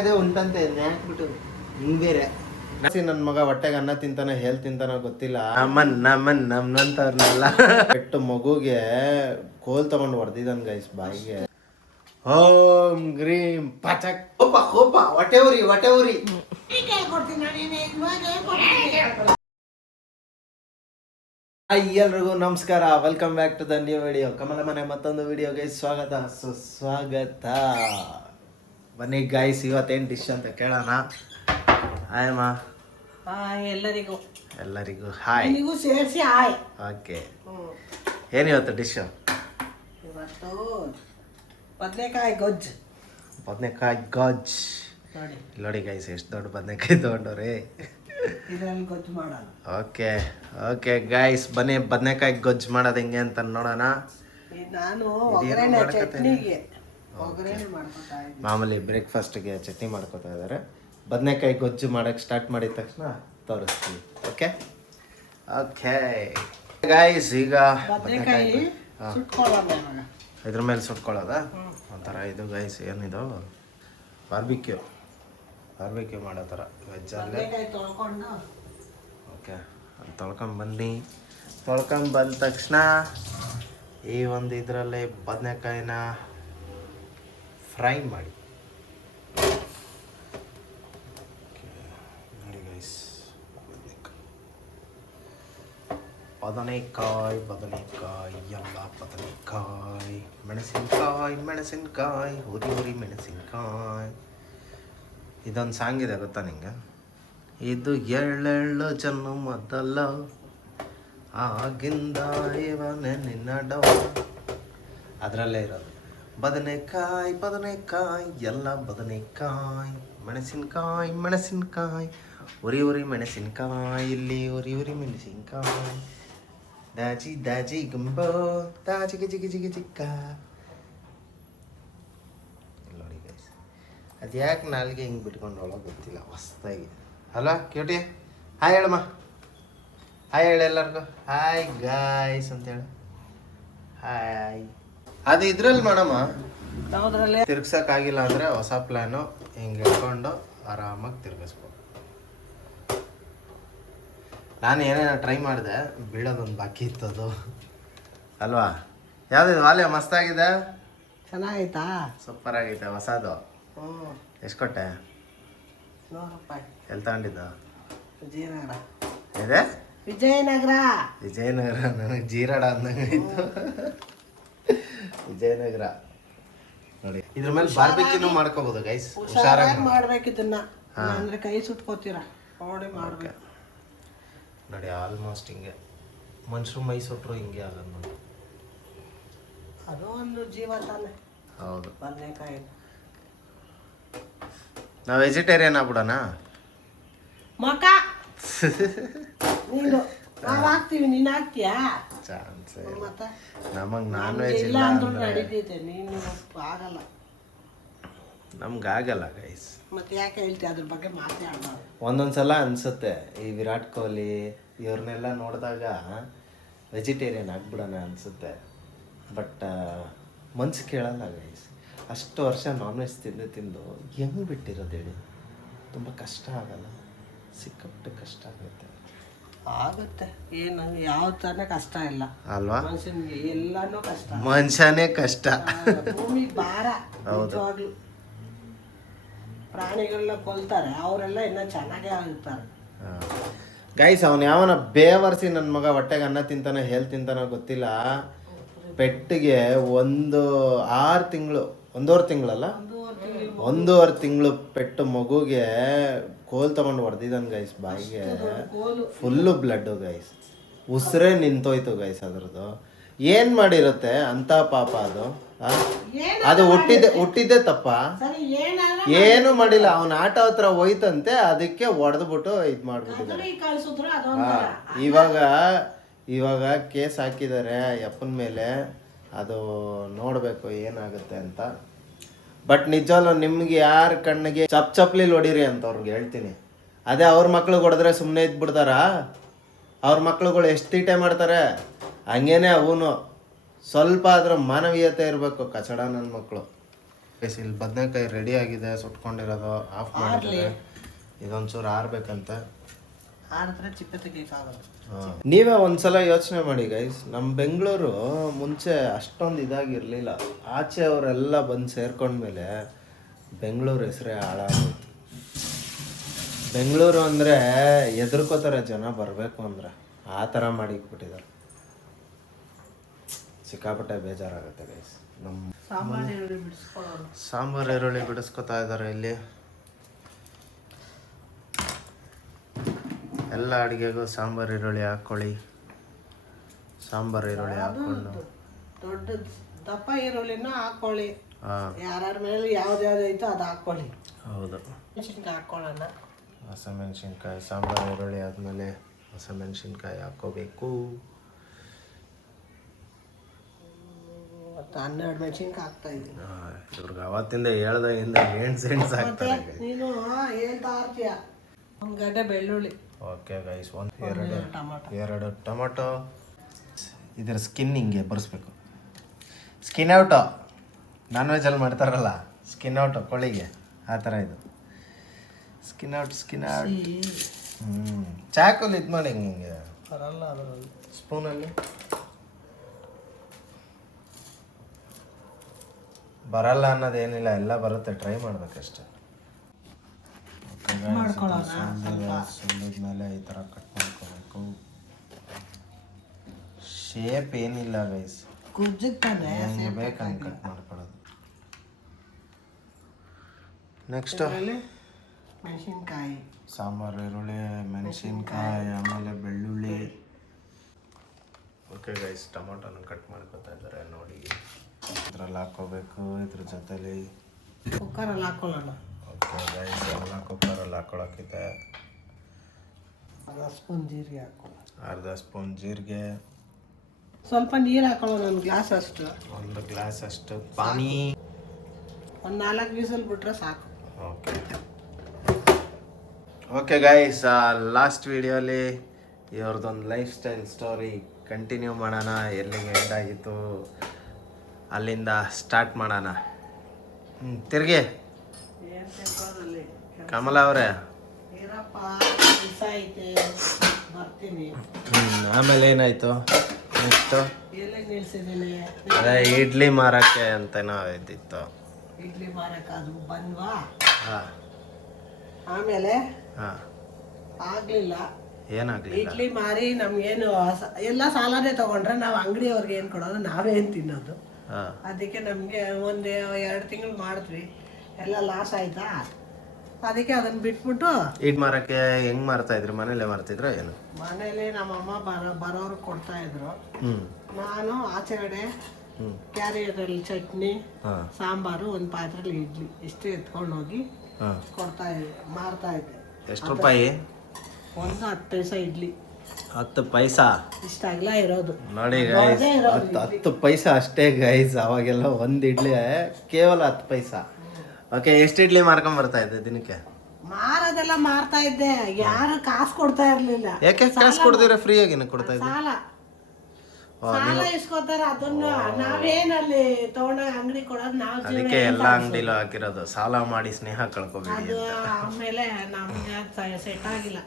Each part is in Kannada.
ಅದೇ ಉಂಟಂತೆ ಹಾಕ್ಬಿಟ್ಟು ಹಿಂಗ್ ಬೇರೆ ನನ್ನ ಮಗ ಹೊಟ್ಟೆಗೆ ಅನ್ನ ತಿಂತಾನ ಹೇಲ್ ತಿಂತಾನ ಗೊತ್ತಿಲ್ಲ. ನಮ್ಮಂತವ್ರನ್ನೆಲ್ಲ ಕೆಟ್ಟು ಮಗುಗೆ ಕೋಲ್ ತಗೊಂಡು ಹೊಡೆದಿದ್ದಾನ ಗೈಸ್ ಬಾಯಿಗೆ. ಓಂ ಗ್ರೀಂ ಪಚಕ್. ಕೋಪ ಹೊಟ್ಟೆ ಉರಿ ಎಲ್ರಿಗೂ ನಮಸ್ಕಾರ, welcome back to the new video. Kamala ಮನೆ ಮತ್ತೊಂದು ವಿಡಿಯೋಗೆ ಸ್ವಾಗತ ಸುಸ್ವಾಗತ. ಬನ್ನಿ ಗೈಸ್, ಇವತ್ತೇನು ಡಿಶ್ ಅಂತ ಕೇಳೋಣ. ಹಾಯ್ ಮಾ. ಹಾಯ್ ಎಲ್ಲರಿಗೂ ಹಾಯ್. ನೀವು ಸೇರಿಸಿ ಹಾಯ್. ಓಕೆ, ಏನಿವತ್ತು ಡಿಶ್? ಇವತ್ತು ಬದನೆಕಾಯಿ ಗೊಜ್ಜು. ಬದನೆಕಾಯಿ ಗೊಜ್ಜು ನೋಡಿ ಗೈಸ್, ಎಷ್ಟು ದೊಡ್ಡ ಬದನೆಕಾಯಿ ತೊಗೊಂಡವ್ರಿ. ಇದರಲ್ಲಿ ಗೊಜ್ಜು ಮಾಡೋಣ. ಓಕೆ ಓಕೆ ಗೈಸ್, ಬನ್ನಿ ಬದನೆಕಾಯಿ ಗೊಜ್ಜು ಮಾಡೋದು ಹೆಂಗೆ ಅಂತ ನೋಡೋಣ. ನಾನು ಒಗ್ಗರಣೆ ಚಟ್ನಿಗೆ ಒಗ್ಗರಣೆ ಮಾಡ್ಕೊತಾ ಇದ್ದೀನಿ. ಮಾಮೂಲಿ ಬ್ರೇಕ್ಫಾಸ್ಟ್ಗೆ ಚಟ್ನಿ ಮಾಡ್ಕೊತಾ ಇದ್ದಾರೆ. ಬದನೆಕಾಯಿ ಗೊಜ್ಜು ಮಾಡೋಕ್ಕೆ ಸ್ಟಾರ್ಟ್ ಮಾಡಿದ ತಕ್ಷಣ ತೋರಿಸ್ತೀವಿ. ಓಕೆ ಓಕೆ ಗೈಸ್, ಈಗ ಬದನೆಕಾಯಿ ಸುಟ್ಕೊಳ್ಳೋಣ ಇವಾಗ. ಇದ್ರ ಮೇಲೆ ಸುಟ್ಕೊಳ್ಳೋದಾ? ಒಂಥರ ಇದು ಗೈಸ್, ಏನಿದು ಬಾರ್ಬಿಕ್ಯೂ ಮಾಡೋ ಥರ ವೆಜ್ಜಲ್ಲೇ. ತೊಳ್ಕೊಂಡು ಓಕೆ, ಅದು ತೊಳ್ಕೊಂಡು ಬಂದ ತಕ್ಷಣ ಈ ಒಂದು ಇದರಲ್ಲಿ ಬದನೆಕಾಯಿನ ಫ್ರೈ ಮಾಡಿ ನೋಡಿ ಗೈಸ್. ಬದನೆಕಾಯಿ ಎಲ್ಲ ಬದನೆಕಾಯಿ, ಮೆಣಸಿನ್ಕಾಯಿ ಹುರಿ ಮೆಣಸಿನ್ಕಾಯಿ. ಇದೊಂದು ಸಾಂಗ್ ಇದೆ ಗೊತ್ತಾ ನಿಂಗೆ? ಇದು ಎಳ್ಳೆಳ್ಳು ಜನ ಮೊದಲ ಆಗಿಂದ ಇವನೇ ನಿನ್ನ ಡವ, ಅದರಲ್ಲೇ ಇರೋದು. ಬದನೆಕಾಯಿ ಎಲ್ಲ ಬದನೆಕಾಯಿ, ಮೆಣಸಿನ್ಕಾಯಿ ಉರಿ ಮೆಣಸಿನ್ಕಾಯಿ, ಇಲ್ಲಿ ಉರಿ ಮೆಣಸಿನ್ಕಾಯಿ. ದಾಜಿ ಗುಂಬೋ ದಾಜಿ ಜಿಕ್ಕ. ನೋಡಿ ಗೈಸ್, ಅದು ಯಾಕೆ ನಾಲ್ಗೆ ಹಿಂಗೆ ಬಿಟ್ಕೊಂಡು ಒಳಗೆ ಗೊತ್ತಿಲ್ಲ, ಹೊಸ್ದಾಗಿ ಅಲ್ಲ. ಕ್ಯೂಟಿ ಹಾಯ್ ಹೇಳಮ್ಮ, ಹಾಯ್ ಹೇಳಿ ಎಲ್ಲರಿಗೂ. ಹಾಯ್ ಗಾಯ್ಸ್ ಅಂತ ಹೇಳು. ಹಾಯ್. ಅದು ಇದ್ರಲ್ಲಿ ಮಾಡಮ್ಮ, ತಿರ್ಗ್ಸಕ್ಕಾಗಿಲ್ಲ ಅಂದರೆ ಹೊಸ ಪ್ಲ್ಯಾನು, ಹಿಂಗೆ ಇಟ್ಕೊಂಡು ಆರಾಮಾಗಿ ತಿರ್ಗಿಸ್ಬೋದು. ನಾನು ಏನೇನೋ ಟ್ರೈ ಮಾಡಿದೆ, ಬೀಳೋದೊಂದು ಬಾಕಿ ಇತ್ತದು ಅಲ್ವಾ? ಯಾವುದಿದು ವಾಲ್ಯ ಮಸ್ತಾಗಿದೆ, ಚೆನ್ನಾಗೈತಾ? ಸೂಪರ್ ಆಗೈತೆ ಹೊಸದು. ಎಷ್ಟು ಕೊಟ್ಟೆ? 100 ರೂಪಾಯಿ. ಎಲ್ಲಿ ತಗೊಂಡಿದ್ದ? ವಿಜಯನಗರ. ಇದೆ ವಿಜಯನಗರ. ನನಗೆ ಜೀರಾಡ ಅಂದಂಗೆ ಇತ್ತು. ವಿಜಯನಗರ ನೋಡಿ. ಇದ್ರ ಮೇಲೆ ಬಾರ್ಬಿಕ್ಯೂನು ಮಾಡ್ಕೋಬಹುದು ಗೈಸ್. ಹುಷಾರಾಗಿ ಮಾಡ್ಬೇಕು ಇದನ್ನ, ಅಂದ್ರೆ ಕೈ ಸುಟ್ಕೋತೀರಾ ನೋಡಿ ಮಾಡ್ಬೇಕು ನೋಡಿ. ಆಲ್ಮೋಸ್ಟ್ ಹಿಂಗೆ ಮನುಷ್ಯರು ಮೈ ಸುಟ್ರು ಹಿಂಗೆ ಆಗೋದು ನೋಡಿ. ಅದು ಒಂದು ಜೀವ ತಾನೆ. ಹೌದು. ಬದನೆಕಾಯಿ ನಾವು ವೆಜಿಟೇರಿಯನ್ ಆಗ್ಬಿಡೋಣ ಮಕ. ನೀನು ನಾವು ಹಾಕ್ತೀವಿ, ನೀನು ಹಾಕ್ತೀಯಾ? ಚಾನ್ಸ್ ಮತ್ತೆ ನಮಗೆ ನಾನ್ ವೆಜ್ ಇಲ್ಲ ಅಂದ್ರೂ ನಡೀತೈತೆ, ನೀನು ಆಗಲ್ಲ. ನಮ್ಗೆ ಆಗಲ್ಲ ಗೈಸ್. ಮತ್ತೆ ಯಾಕೆ ಹೇಳ್ತೀಯ ಅದ್ರ ಬಗ್ಗೆ ಮಾತಾಡಬಾರ್ದು? ಒಂದೊಂದ್ಸಲ ಅನ್ಸುತ್ತೆ ಈ ವಿರಾಟ್ ಕೊಹ್ಲಿ ಇವ್ರನ್ನೆಲ್ಲ ನೋಡಿದಾಗ ವೆಜಿಟೇರಿಯನ್ ಆಗ್ಬಿಡೋಣ ಅನ್ಸುತ್ತೆ. ಬಟ್ ಮನ್ಸು ಕೇಳಲ್ಲ ಗೈಸ್. ಅಷ್ಟು ವರ್ಷ ನಾನ್ ವೆಜ್ ತಿಂದು ಹೆಂಗೆ ಬಿಟ್ಟಿರೋದು ಹೇಳಿ? ತುಂಬ ಕಷ್ಟ ಆಗಲ್ಲ? ಸಿಕ್ಕಾಪಟ್ಟೆ ಕಷ್ಟ ಆಗುತ್ತೆ. ಏನು ಯಾವ ಥರ ಕಷ್ಟ ಇಲ್ಲ ಅಲ್ವಾ? ಮನುಷ್ಯನಿಗೆ ಎಲ್ಲಾನು ಕಷ್ಟ, ಮನುಷ್ಯನೇ ಕಷ್ಟ. ಭೂಮಿ ಭಾರ. ನಿಜವಾಗ್ಲು ಪ್ರಾಣಿಗಳನ್ನ ಕೊಲ್ತಾರೆ, ಅವರೆಲ್ಲ ಇನ್ನೂ ಚೆನ್ನಾಗೇ ಆಗಿರ್ತಾರೆ ಗೈಸ್. ಅವನು ಯಾವನ ಬೇವರ್ಸಿ ನನ್ನ ಮಗ ಹೊಟ್ಟೆಗೆ ಅನ್ನ ತಿಂತಾನೋ ಹೇಲ್ ತಿಂತಾನೋ ಗೊತ್ತಿಲ್ಲ, ಪೆಟ್ಟಿಗೆ 6 ತಿಂಗಳು, 1.5 ತಿಂಗಳಲ್ಲ, 1.5 ತಿಂಗಳು ಪೆಟ್ಟು ಮಗುಗೆ ಕೋಲ್ ತಗೊಂಡು ಹೊಡೆದಿದ್ದಾನೆ ಗೈಸ್ ಬಾಯಿಗೆ. ಫುಲ್ಲು ಬ್ಲಡ್ಡು ಗೈಸ್, ಉಸಿರೇ ನಿಂತೋಯ್ತು ಗೈಸ್ ಅದ್ರದ್ದು. ಏನು ಮಾಡಿರುತ್ತೆ ಅಂತ ಪಾಪ ಅದು ಹುಟ್ಟಿದ್ದೆ ತಪ್ಪ, ಏನು ಮಾಡಿಲ್ಲ. ಅವನ ಆಟ ಹತ್ರ ಹೋಯ್ತಂತೆ, ಅದಕ್ಕೆ ಹೊಡೆದ್ಬಿಟ್ಟು ಇದು ಮಾಡ್ಬಿಟ್ಟಿದ್ದಾರೆ. ಇವಾಗ ಕೇಸ್ ಹಾಕಿದ್ದಾರೆ ಯಪ್ಪನ ಮೇಲೆ. ಅದು ನೋಡಬೇಕು ಏನಾಗುತ್ತೆ ಅಂತ. ಬಟ್ ನಿಜವಲ್ಲ, ನಿಮ್ಗೆ ಯಾರ ಕಣ್ಣಿಗೆ ಚಪ್ಲಿ ಹೊಡೀರಿ ಅಂತ ಅವ್ರಿಗೆ ಹೇಳ್ತೀನಿ. ಅದೇ ಅವ್ರ ಮಕ್ಳಿಗೆ ಹೊಡೆದ್ರೆ ಸುಮ್ಮನೆ ಇದ್ಬಿಡ್ತಾರ? ಅವ್ರ ಮಕ್ಳುಗಳು ಎಷ್ಟು ತೀಟೆ ಮಾಡ್ತಾರೆ, ಹಂಗೇನೆ ಅವನು ಸ್ವಲ್ಪ ಆದ್ರೂ ಮಾನವೀಯತೆ ಇರಬೇಕು. ಕಚಡ ನನ್ನ ಮಕ್ಕಳು ಇಲ್ಲಿ ಬದನೆಕಾಯಿ ರೆಡಿ ಆಗಿದೆ, ಸುಟ್ಕೊಂಡಿರೋದು ಆಫ್ ಮಾಡಿದ್ದಾರೆ. ಇದೊಂಚೂರು ಆರ್ಬೇಕಂತ. ಆರಿದ್ರೆ ಚಿಪ್ಪೆ ತೆಗಿಯಕ್ಕಾಗಲ್ಲ. ನೀವೇ ಒಂದ್ಸಲ ಯೋಚನೆ ಮಾಡಿ ಗೈಸ್, ನಮ್ಮ ಬೆಂಗಳೂರು ಮುಂಚೆ ಅಷ್ಟೊಂದು ಇದಾಗಿರಲಿಲ್ಲ. ಆಚೆ ಅವರೆಲ್ಲ ಬಂದು ಸೇರ್ಕೊಂಡ್ಮೇಲೆ ಬೆಂಗಳೂರು ಹೆಸರೇ ಹಾಳಾಗೋಯ್ತು. ಬೆಂಗಳೂರು ಅಂದರೆ ಹೆದರ್ಕೋತಾರೆ ಜನ ಬರಬೇಕು ಅಂದರೆ, ಆ ಥರ ಮಾಡಿಕ್ಬಿಟ್ಟಿದ್ದಾರೆ. ಸಿಕ್ಕಾಪಟ್ಟೆ ಬೇಜಾರಾಗುತ್ತೆ ಗೈಸ್. ನಮ್ಮ ಸಾಂಬಾರು ಈರುಳ್ಳಿ ಬಿಡಿಸ್ಕೊತಾ ಇದ್ದಾರೆ ಇಲ್ಲಿ. ಎಲ್ಲ ಅಡುಗೆಗೂ ಸಾಂಬಾರು ಈರುಳ್ಳಿ ಹಾಕ್ಕೊಳ್ಳಿ. ಸಾಂಬಾರು ಈರುಳ್ಳಿ ಹಾಕ್ಕೊಂಡು ದೊಡ್ಡ ದಪ್ಪ ಈರುಳ್ಳಿನ ಹಾಕೊಳ್ಳಿ. ಯಾರ್ಯಾರ ಮೇಲೆ ಯಾವ್ದು ಐತೋ ಅದು ಹಾಕೊಳ್ಳಿ. ಹೌದು, ಮೆಣಸಿನ್ಕಾಯಿ ಹಾಕೊಳ್ಳೋಣ. ಹಸಿಮೆಣ್ಸಿನ್ಕಾಯಿ, ಸಾಂಬಾರು ಈರುಳ್ಳಿ ಆದಮೇಲೆ ಹಸಿಮೆಣ್ಸಿನ್ಕಾಯಿ ಹಾಕ್ಕೋಬೇಕು. 12 ಮೆಣಸಿನ್ಕಾಯಿ ಹಾಕ್ತಾ ಇದ್ದೀನಿ. ಇವ್ರಿಗೆ ಅವತ್ತಿಂದ ಹೇಳ್ದಾಗಿಂದ ಸೆಂಟ್ಸ್ ಹಾಕ್ತಾರೆ. ನೀನು ಹೇಳ್ತಾ ಇರ್ತೀಯ. 1 ಗಡ್ಡೆ ಬೆಳ್ಳುಳ್ಳಿ. ಓಕೆ ಗೈಸ್, ಎರಡು ಟೊಮೊಟೊ. ಇದರ ಸ್ಕಿನ್ ಹಿಂಗೆ ಬರ್ಸ್ಬೇಕು. ಸ್ಕಿನ್ ಔಟು ನಾನ್ ವೆಜ್ಜಲ್ಲಿ ಮಾಡ್ತಾರಲ್ಲ, ಸ್ಕಿನ್ ಔಟು ಕೋಳಿಗೆ, ಆ ಥರ ಇದು ಸ್ಕಿನ್ ಔಟ್. ಚಾಕಲ್ಲಿ ಇದು ಮಾಡಿ ಹಿಂಗೆ ಬರಲ್ಲ ಅದರಲ್ಲಿ. ಸ್ಪೂನಲ್ಲಿ ಬರಲ್ಲ ಅನ್ನೋದೇನಿಲ್ಲ, ಎಲ್ಲ ಬರುತ್ತೆ, ಟ್ರೈ ಮಾಡ್ಬೇಕಷ್ಟೆ. ಸುಲಿದ್ಮೇಲೆ ಈ ಥರ ಕಟ್ ಮಾಡ್ಕೋಬೇಕು. ಶೇಪ್ ಏನಿಲ್ಲ ಗೈಸ್, ಹೆಂಗೆ ಬೇಕಂಗೆ ಕಟ್ ಮಾಡ್ಕೊಳ್ಳೋದು. ನೆಕ್ಸ್ಟ್ ಮೆಣಸಿನ್ಕಾಯಿ, ಸಾಂಬಾರು ಈರುಳ್ಳಿ, ಮೆಣಸಿನ್ಕಾಯಿ, ಆಮೇಲೆ ಬೆಳ್ಳುಳ್ಳಿ. ಓಕೆ ಗೈಸ್, ಟೊಮೊಟೊನ ಕಟ್ ಮಾಡ್ಕೊತಾ ಇದ್ದಾರೆ ನೋಡಿ. ಇದ್ರಲ್ಲಿ ಹಾಕ್ಕೋಬೇಕು, ಇದ್ರ ಜೊತೆಲಿ ಕುಕ್ಕರಲ್ಲಿ ಹಾಕೊಳ್ಳೋಣ. ಓಕೆ ಗೈಸ್, ಎಲ್ಲ ಕುಕ್ಕರಲ್ಲಿ ಹಾಕೊಳ್ಳೋಕ್ಕಿದೆ. ಅರ್ಧ ಸ್ಪೂನ್ ಜೀರಿಗೆ ಹಾಕೊಳ್ಳೋಣ. ಅರ್ಧ ಸ್ಪೂನ್ ಜೀರಿಗೆ, ಸ್ವಲ್ಪ ನೀರು ಹಾಕೊಳ್ಳೋಣ. 1 ಗ್ಲಾಸ್ ಅಷ್ಟು. 1 ಗ್ಲಾಸ್ ಅಷ್ಟು ಪಾನಿ. 4 ವಿಸಲ್ ಬಿಟ್ರೆ ಸಾಕು. ಓಕೆ ಗೈಸ್, ಲಾಸ್ಟ್ ವಿಡಿಯೋಲಿ ಇವ್ರದ್ದೊಂದು ಲೈಫ್ ಸ್ಟೈಲ್ ಸ್ಟೋರಿ ಕಂಟಿನ್ಯೂ ಮಾಡೋಣ. ಎಲ್ಲಿಗೆ ಎಂಡ್ ಆಗಿತ್ತು ಅಲ್ಲಿಂದ ಸ್ಟಾರ್ಟ್ ಮಾಡೋಣ. ತಿರ್ಗಿ ಕಮಲ ಅವರೇ ಬರ್ತೀನಿ. ಆಮೇಲೆ ಏನಾಯ್ತು ನೆಕ್ಸ್ಟು? ಎಲ್ಲಿಗೆ ನಿಲ್ಸಿದ್ದೀನಿ? ಅದೇ ಇಡ್ಲಿ ಮಾರಕ್ಕೆ ಅಂತನೋ ಇದ್ದಿತ್ತು. ಇಡ್ಲಿ ಮಾರಕ್ಕೆ ಅದು ಬಂದ್ವಾ? ಹಾಂ. ಆಮೇಲೆ ಹಾಂ, ಆಗ್ಲಿಲ್ಲ. ಏನಾಗಲಿಲ್ಲ. ಇಡ್ಲಿ ಮಾರಿ ನಮ್ಗೇನು ಎಲ್ಲ ಸಾಲನೇ ತಗೊಂಡ್ರೆ ನಾವು ಅಂಗಡಿಯವ್ರಿಗೆ ಏನು ಕೊಡೋದು, ನಾವೇ ಏನು ತಿನ್ನೋದು. ಅದಕ್ಕೆ ನಮಗೆ 1-2 ತಿಂಗಳು ಮಾಡಿದ್ವಿ, ಎಲ್ಲ ಲಾಸ್ ಆಯ್ತಾ. ಅದಕ್ಕೆ ಅದನ್ನ ಬಿಟ್ಬಿಟ್ಟು ಇಡ್ ಮಾರಕ್ಕೆ ಹೆಂಗ್ ಮಾರ್ತಾ ಇದ್ರಿ? ಮನೇಲೆ ಮಾರ್ತಿದ್ರ ಏನು? ಮನೇಲಿ ನಮ್ಮಮ್ಮ ಬರೋರು ಕೊಡ್ತಾ ಇದ್ರು. ನಾನು ಆಚೆಗಡೆ ಕ್ಯಾರಿಯರಲ್ಲಿ ಚಟ್ನಿ, ಸಾಂಬಾರು, 1 ಪಾತ್ರೆಲಿ ಇಡ್ಲಿ ಇಷ್ಟು ಎತ್ಕೊಂಡು ಹೋಗಿ ಮಾರ್ತಾ ಇದ್ದೆ. ಎಷ್ಟು ರೂಪಾಯಿ? 10 ಪೈಸಾ ಇಡ್ಲಿ. 10 ಪೈಸಾ ಇಷ್ಟ ಅಗಲ ಇರೋದು ನೋಡಿ ಗೈಸ್, 10 ಪೈಸಾ ಅಷ್ಟೇ ಗೈಸ್. ಅವಾಗೆಲ್ಲ 1 ಇಡ್ಲಿ ಕೇವಲ 10 ಪೈಸಾ. ಓಕೆ, ಎಷ್ಟು ಇಡ್ಲಿ ಮಾರ್ಕೊಂಡ್ ಬರ್ತಾ ಇದ್ದೆ ದಿನಕ್ಕೆ? ಮಾರೋದೆಲ್ಲ ಮಾರ್ತಾ ಇದ್ದೆ, ಯಾರು ಕಾಸು ಕೊಡ್ತಾ ಇರ್ಲಿಲ್ಲ. ಯಾಕೆ ಕಾಸು ಕೊಡ್ದಿರ ಫ್ರೀ ಆಗಿ ಕೊಡ್ತಾ ಇದ್ದೆ? ಸಾಲ ಇಸ್ಕೊತಾರ, ಅದನ್ನ ನಾವೇನಲ್ಲಿ ತಗೊಂಡ ಅಂಗಡಿ ಕೊಡೋದು ನಾವು. ಅದಕ್ಕೆ ಎಲ್ಲಾ ಅಂಗಡಿಲೂ ಹಾಕಿರೋದು, ಸಾಲ ಮಾಡಿ ಸ್ನೇಹ ಕಳ್ಕೊಬೇಡಿ. ಆಮೇಲೆ ನಮ್ಗೆ ಸೆಟ್ ಆಗಿಲ್ಲ.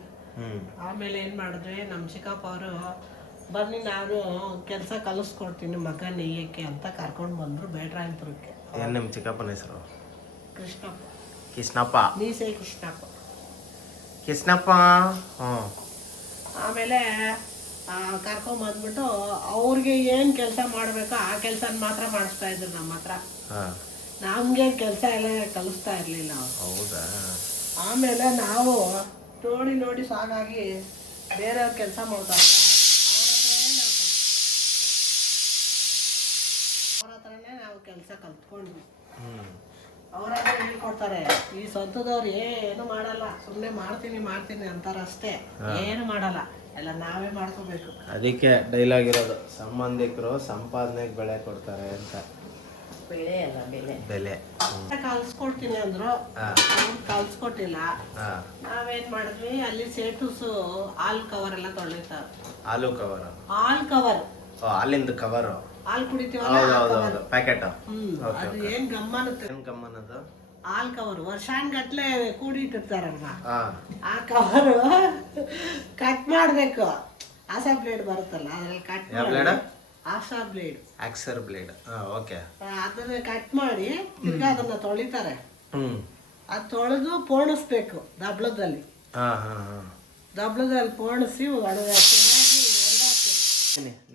ಆಮೇಲೆ ಏನ್ ಮಾಡಿದ್ವಿ, ನಮ್ಮ ಚಿಕ್ಕಪ್ಪ ಅವರು ಬನ್ನಿ ನಾನು ಕೆಲಸ ಕಲಿಸ್ಕೊಡ್ತೀನಿ ಮಗ ನೇಯಕ್ಕೆ ಅಂತ ಕರ್ಕೊಂಡು ಬಂದ್ರು ಬೇಡ್ರಾಯಪುರಕ್ಕೆ. ಏನ್ ನಿಮ್ಮ ಚಿಕ್ಕಪ್ಪನ ಹೆಸರು? ಕೃಷ್ಣಪ್ಪ. ಕೃಷ್ಣಪ್ಪ. ನೀಸೆ ಕೃಷ್ಣಪ್ಪ. ಕೃಷ್ಣಪ್ಪ. ಆಮೇಲೆ ಕರ್ಕೊಂಡ್ ಬಂದ್ಬಿಟ್ಟು ಅವ್ರಿಗೆ ಏನ್ ಕೆಲಸ ಮಾಡ್ಬೇಕೋ ಆ ಕೆಲಸ ಮಾತ್ರ ಮಾಡಿಸ್ತಾ ಇದ್ರು ನಮ್ಮ ಹತ್ರ. ನಮ್ಗೆ ಕೆಲಸ ಎಲ್ಲ ಕಲಿಸ್ತಾ ಇರ್ಲಿಲ್ಲ ಅವ್ರು. ಹೌದಾ? ಆಮೇಲೆ ನಾವು ನೋಡಿ ನೋಡಿ ಸಾಕಾಗಿ ಬೇರೆಯವ್ರ ಕೆಲಸ ಮಾಡ್ತಾರಲ್ಲ, ಅವ್ರ ಹತ್ರನೇ ನಾವು ಕೆಲಸ ಕಲ್ತ್ಕೊಂಡ್ವಿ. ಅವರಾದ್ರೆ ಹೇಳ್ಕೊಡ್ತಾರೆ. ಈ ಸ್ವಂತದವ್ರು ಏನು ಮಾಡಲ್ಲ, ಸುಮ್ಮನೆ ಮಾಡ್ತೀನಿ ಅಂತಾರಷ್ಟೇ, ಏನು ಮಾಡಲ್ಲ, ಎಲ್ಲ ನಾವೇ ಮಾಡ್ಕೋಬೇಕು. ಅದಕ್ಕೆ ಡೈಲಾಗ್ ಇರೋದು, ಸಂಬಂಧಿಕರು ಸಂಪಾದನೆಗೆ ಬೆಲೆ ಕೊಡ್ತಾರೆ ಅಂತ. ಬೆಲೆ ಕಲ್ಸ್ಕೊಡ್ತೀನಿ ಅಂದ್ರು, ಕಲ್ಸ್ಕೊಟ್ಟಿಲ್ಲ. ನಾವೇನ್ ಮಾಡಿದ್ವಿ, ಅಲ್ಲಿ ಸೇಟುಸು ಹಾಲ್ ಕವರ್ ಎಲ್ಲ ತೊಳಿತಾರ. ಹಾಲು ಕವರ್? ಹಾಲ್ ಕವರ್, ಹಾಲಿಂದ ಕವರ್, ಹಾಲ್ ಕುಡಿತೀವಲ್ಲ ಪ್ಯಾಕೆಟ್. ಅದು ಏನ್ ಗಮ್ಮನುತ್ತೆ. ಕಮ್ ಅನ್ನೋದು? ಹಾಲ್ ಕವರು ವರ್ಷಾನ್ಗಟ್ಲೆ ಕೂಡಿಟ್ಟಿರ್ತಾರಲ್ವ, ಹಾ ಆ ಕವರು ಕಟ್ ಮಾಡ್ಬೇಕು. ಆಸಾ ಬ್ಲೇಡ್ ಬರುತ್ತಲ್ಲ ಅದ್ರಲ್ಲಿ ಕಟ್ ಯಾವ blade? Asa blade, Axor blade. Okay. ಅದನ್ನ ಕಟ್ ಮಾಡಿ ತಿರ್ಗಾ ಅದನ್ನ ತೊಳಿತಾರೆ. ಹ್ಮ್. ಅದು ತೊಳೆದು ಪೋಣಿಸ್ಬೇಕು ದಬ್ಳದಲ್ಲಿ. ದಬ್ಳದಲ್ಲಿ ಪೋಣಿಸಿ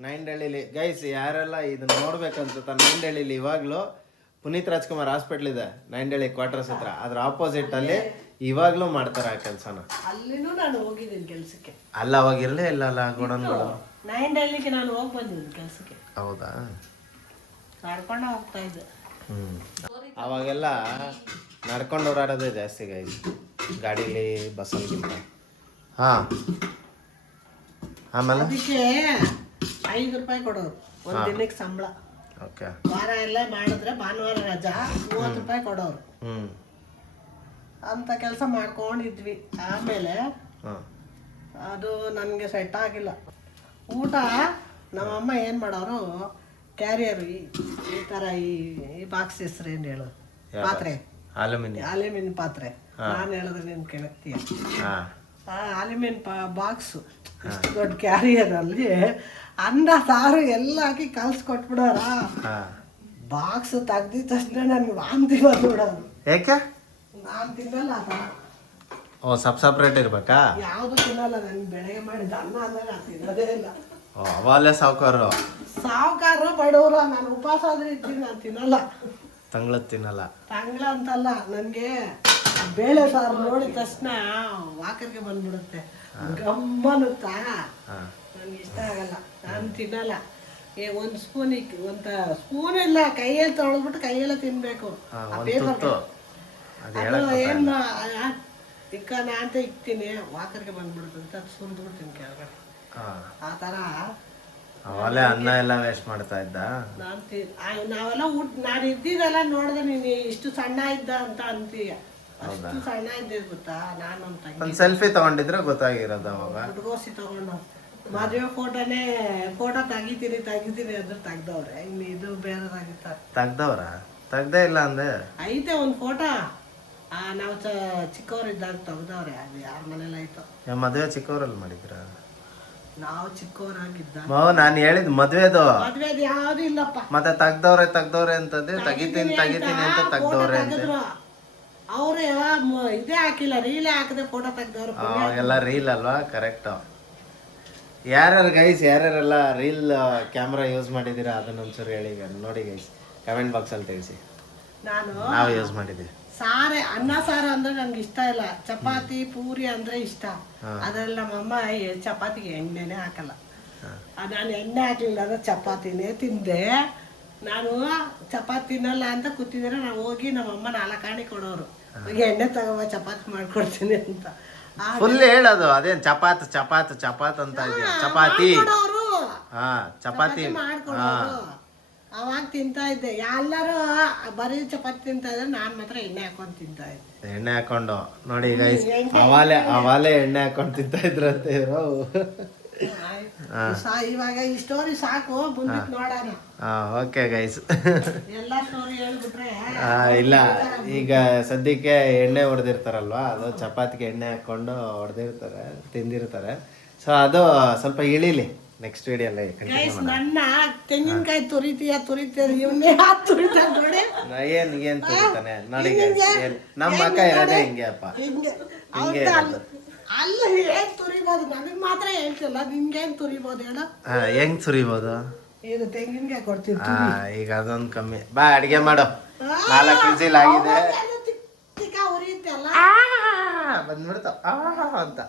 ನೈನ್ಡಳ್ಳಿಲಿ ಗೈಸ್ ಯಾರೆಲ್ಲ ಇದನ್ನ ನೋಡ್ಬೇಕನ್ಸುತ್ತ, ನೈನ್ಡಳ್ಳಿಲಿ ಇವಾಗ್ಲೂ ಪುನೀತ್ ರಾಜ್ಕುಮಾರ್ ಹಾಸ್ಪಿಟ್ಲ್ ಇದೆ ನೈನ್ಡಳ್ಳಿ ಕ್ವಾರ್ಟರ್ಸ್ ಹತ್ರ, ಅದ್ರ ಆಪೋಸಿಟ್ ಅಲ್ಲಿ ಇವಾಗ್ಲೂ ಮಾಡ್ತಾರೆ ಆ ಕೆಲ್ಸನ. ಅಲ್ಲಿನೂ ನಾನು ಹೋಗಿದ್ದೀನಿ ಕೆಲ್ಸಕ್ಕೆ. ಅಲ್ಲ ಅವಾಗ ಇರ್ಲೇ ಇಲ್ಲ ಅಲ್ಲ ಗೋಡನ್ಗಳು. ನೈನ್ಡಳ್ಳಿಗೆ ನಾನು ಹೋಗಿ ಬಂದಿದ್ದೀನಿ ಕೆಲ್ಸಕ್ಕೆ. ಹೌದಾ? ನಡ್ಕೊಂಡ ಹೋಗ್ತಾ ಇದ್ದೆ. ಅವಾಗೆಲ್ಲ ನಡ್ಕೊಂಡು ಓಡಾಡೋದೇ ಜಾಸ್ತಿ ಗೈಸ್, ಗಾಡೀಲಿ ಬಸ್ಸಲ್ಲಿಗಿಂತ. ಹಾ ಆಮೇಲೆ ಅದಕ್ಕೆ 5 ರೂಪಾಯಿ ಕೊಡೋರು ಒಂದ್ ದಿನಕ್ಕೆ ಸಂಬಳ. ಓಕೆ. ವಾರ ಎಲ್ಲ ಮಾಡಿದ್ರೆ ಭಾನುವಾರ ರಜಾ 30 ರೂಪಾಯಿ ಕೊಡೋರು. ಹ್ಮ್. ಅಂತ ಕೆಲಸ ಮಾಡ್ಕೊಂಡಿದ್ವಿ. ಆಮೇಲೆ ಅದು ನನಗೆ ಸೆಟ್ ಆಗಿಲ್ಲ. ಊಟ ನಮ್ಮಮ್ಮ ಏನು ಮಾಡೋರು, ಕ್ಯಾರಿಯರು ಈ ಥರ ಈ ಬಾಕ್ಸ್ ಹೆಸ್ರು ಏನು ಹೇಳು, ಪಾತ್ರೆ, ಅಲ್ಯೂಮಿನಿಯಂ ಪಾತ್ರೆ. ನಾನು ಹೇಳಿದ್ರೆ ನೀನು ಕೆಳಕ್ತೀಯ. ಅಲ್ಯೂಮಿನಿಯಂ ಬಾಕ್ಸು ಇಷ್ಟು ದೊಡ್ಡ ಕ್ಯಾರಿಯರಲ್ಲಿ ಅನ್ನ ಸಾರು ಎಲ್ಲ ಹಾಕಿ ಕಲ್ಸ್ಕೊಟ್ಬಿಡೋರ. ಬಾಕ್ಸ್ ತೆಗ್ದಿದ ತಕ್ಷಣ ನನ್ಗೆ ವಾಂತಿ ಬಂದ್ಬಿಡೋರು. ಯಾಕೆ? ನಾನು ತಿನ್ನಲ್ಲ ಆ ಥರ. ಓ ಸಪ್ರೇಟ್ ಇರ್ಬೇಕಾ? ಯಾವುದು ತಿನ್ನಲ್ಲ. ನನ್ಗೆ ಬೆಳಗ್ಗೆ ಮಾಡಿದ ಅನ್ನ ಅಂದ್ರೆ ನಾನು ತಿನ್ನೋದೇ ಇಲ್ಲ. ಅವಾಗಲೇ ಸಾವುಕಾರು ಬಡವರು. ನಾನು ಉಪವಾಸ ಆದ್ರೆ ಇದ್ದೀನಿ, ನಾನು ತಿನ್ನಲ್ಲ. ತಂಗ್ಳದ್ ತಿನ್ನಲ್ಲ? ತಂಗ್ಳ ಅಂತಲ್ಲ, ನನಗೆ ಬೇಳೆ ಸಾರು ನೋಡಿದ ತಕ್ಷಣ ವಾಕರ್ಗೆ ಬಂದ್ಬಿಡುತ್ತೆ, ಗಮ್ಮನುತ್ತಾ. ನನ್ಗೆ ಇಷ್ಟ ಆಗಲ್ಲ, ನಾನು ತಿನ್ನಲ್ಲ. ಒಂದು ಸ್ಪೂನ್ ಒಂದು ಸ್ಪೂನ್ ಇಲ್ಲ, ಕೈಯಲ್ಲಿ ತೊಳೆದ್ಬಿಟ್ಟು ಕೈಯೆಲ್ಲ ತಿನ್ಬೇಕು. ಅದು ಏನು ಇಕ್ಕನ ಅಂತ ಇಕ್ತೀನಿ, ವಾಕರ್ಗೆ ಬಂದ್ಬಿಡುತ್ತೆ ಅಂತ ಸುರಿದ್ಬಿಡ್ತೀನಿ ಕೆಳಗಡೆ. ಆ ಥರ ಅವಲೇ ಅನ್ನ ಎಲ್ಲ ವೇಸ್ಟ್ ಮಾಡ್ತಾ ಇದ್ದ. ನಾವೆಲ್ಲ ನಾನು ಇದ್ದಿದ್ದೆಲ್ಲ ನೋಡಿದೆ, ನೀನು ಇಷ್ಟು ಸಣ್ಣ ಇದ್ದ ಅಂತ ಅಂತೀಯ. ಅಷ್ಟು ಸಣ್ಣ ಇದ್ದಿದ್ದು ಗೊತ್ತಾ? ನಾನು ಒಂದು ಸೆಲ್ಫಿ ತಗೊಂಡಿದ್ರೆ ಗೊತ್ತಾಗಿರೋದು ಅವಾಗ. ಹುಡುಗೋಸಿ ತಗೊಂಡು ಮದುವೆ ಫೋಟೋ ತೆಗಿತೀನಿ ಅಂದ್ರೆ ತೆಗ್ದವ್ರೆ. ಇನ್ನು ಇದು ಬೇರೆದಾಗಿತ್ತ. ತೆಗ್ದೇ ಇಲ್ಲ ಅಂದೆ. ಐತೆ ಒಂದು ಫೋಟೋ, ನಾವು ಚಿಕ್ಕವರಿದ್ದಾಗ ತೆಗ್ದವ್ರೆ. ಅದು ಯಾರ ಮನೇಲಿ ಆಯ್ತು. ಮದುವೆ ಚಿಕ್ಕವರಲ್ಲಿ ಮಾಡಿದ್ರ? ನಾವು ಚಿಕ್ಕವರಾಗಿದ್ದ. ನಾನು ಹೇಳಿದ್ ಮದ್ವೆದು ಯಾವ್ದು ಇಲ್ಲಪ್ಪ. ಮತ್ತೆ ತೆಗ್ದವ್ರೆ ಅಂತಂದ್ರೆ ತೆಗಿತೀನಿ ಅಂತ ತೆಗ್ದವ್ರೆ ಅಂತ. ಅವ್ರು ಇದೇ ಹಾಕಿಲ್ಲ, ರೀಲೇ ಹಾಕದೆ ಫೋಟೋ ತೆಗ್ದವ್ರು. ಎಲ್ಲ ರೀಲ್ ಅಲ್ವಾ? ಕರೆಕ್ಟ್. ಯಾರ್ಯಾರು ಗೈಸ್ ಯಾರ್ಯಾರೆಲ್ಲ ರೀಲ್ ಕ್ಯಾಮ್ರಾ ಯೂಸ್ ಮಾಡಿದ್ದೀರಾ ಅದನ್ನ ಒಂಚೂರು ಹೇಳಿ ನೋಡಿ ಗೈಸ್, ಕಮೆಂಟ್ ಬಾಕ್ಸ್ ಅಲ್ಲಿ ತಿಳಿಸಿ. ನಾವು ಯೂಸ್ ಮಾಡಿದ್ದೀವಿ. ಅನ್ನ ಸಾರು ಅಂದ್ರೆ ನನ್ಗೆ ಇಷ್ಟ ಇಲ್ಲ. ಚಪಾತಿ ಪೂರಿ ಅಂದ್ರೆ ಇಷ್ಟ. ಅದ್ರಲ್ಲಿ ನಮ್ಮಮ್ಮ ಚಪಾತಿಗೆ ಎಣ್ಣೆನೆ ಹಾಕಲ್ಲ. ನಾನು ಎಣ್ಣೆ ಹಾಕ್ಲಿಲ್ಲ ಅಂದ್ರೆ ಚಪಾತಿನೇ ತಿಂದೆ. ನಾನು ಚಪಾತಿ ತಿನ್ನಲ್ಲ ಅಂತ ಕೂತಿದ್ರೆ ನಾವು ಹೋಗಿ ನಮ್ಮಮ್ಮ 4 ಆಣಿ ಕೊಡೋರು, ಎಣ್ಣೆ ತಗೋ ಚಪಾತಿ ಮಾಡ್ಕೊಡ್ತೀನಿ ಅಂತ. ಫುಲ್ ಹೇಳೋದು ಅದೇನ್ ಚಪಾತ್ ಅಂತ ಇದೆಯಾ? ಚಪಾತಿ ಚಪಾತಿ ಮಾಡ್ಕೊಡೋರು. ಅವಾಗ ತಿಂತಾ ಇದ್ದೆ. ಎಲ್ಲರೂ ಬರೀ ಚಪಾತಿ ತಿಂತಾ ಇದ್ರೆ ನಾನ್ ಮಾತ್ರ ಎಣ್ಣೆ ಹಾಕೊಂಡು ತಿಂತಾ ಇದ್ದೆ. ಎಣ್ಣೆ ಹಾಕೊಂಡು ನೋಡಿ ಗೈಸ್, ಅವಾಲೆ ಎಣ್ಣೆ ಹಾಕೊಂಡು ತಿಂತಾ ಇದ್ರಂತೆ ಇವರು. ಇವಾಗ ಈ ಸ್ಟೋರಿ ಸಾಕು, ಮುಂದೆ ನೋಡೋಣ. Okay guys. ಎಲ್ಲ ಸ್ಟೋರಿ ಹೇಳ್ಬಿಟ್ರೆ ಇಲ್ಲ, ಈಗ ಸದ್ಯಕ್ಕೆ ಎಣ್ಣೆ ಹೊಡೆದಿರ್ತಾರಲ್ವಾ, ಅದು ಚಪಾತಿಗೆ ಎಣ್ಣೆ ಹಾಕೊಂಡು ಹೊಡೆದಿರ್ತಾರೆ, ತಿಂದಿರ್ತಾರೆ. ಸೊ ಅದು ಸ್ವಲ್ಪ ಇಳಿಲಿ ನೆಕ್ಸ್ಟ್ ವಿಡಿಯೋಲ್ಲ. ನನ್ನ ತೆಂಗಿನಕಾಯಿ ತುರಿತೀಯ ಇವನ್ನೇ ತುರಿತಾನೆ ನೋಡಿ. ಏನ್ ತುರಿತಾನೆ ನೋಡಿ ನಮ್ಮ ಅಕ್ಕ ಇರೋದೇ ಹಿಂಗೆ ಅಪ್ಪ, ಹಿಂಗೆ ಅಲ್ಲ ಹೇಗ್ ತುರಿಬೋದು? ನನಗ್ ಮಾತ್ರ ಹೇಳ್ತಿಲ್ಲ, ನಿಮ್ಗೇನ್ ತುರಿಬೋದು ಹೇಳ? ಹೆಂಗ್ ತುರಿಬೋದು? ಇದು ತೆಂಗಿನಕಾಯಿ ಕೊಡ್ತೀನಿ. ಈಗ ಅದೊಂದು ಕಮ್ಮಿ. ಬಾ ಅಡಿಗೆ ಮಾಡು. 4 ವಿಸಿಲ್ ಆಗಿದೆ. ಬಂದ್ಬಿಡ್ತಾವ ಅಂತ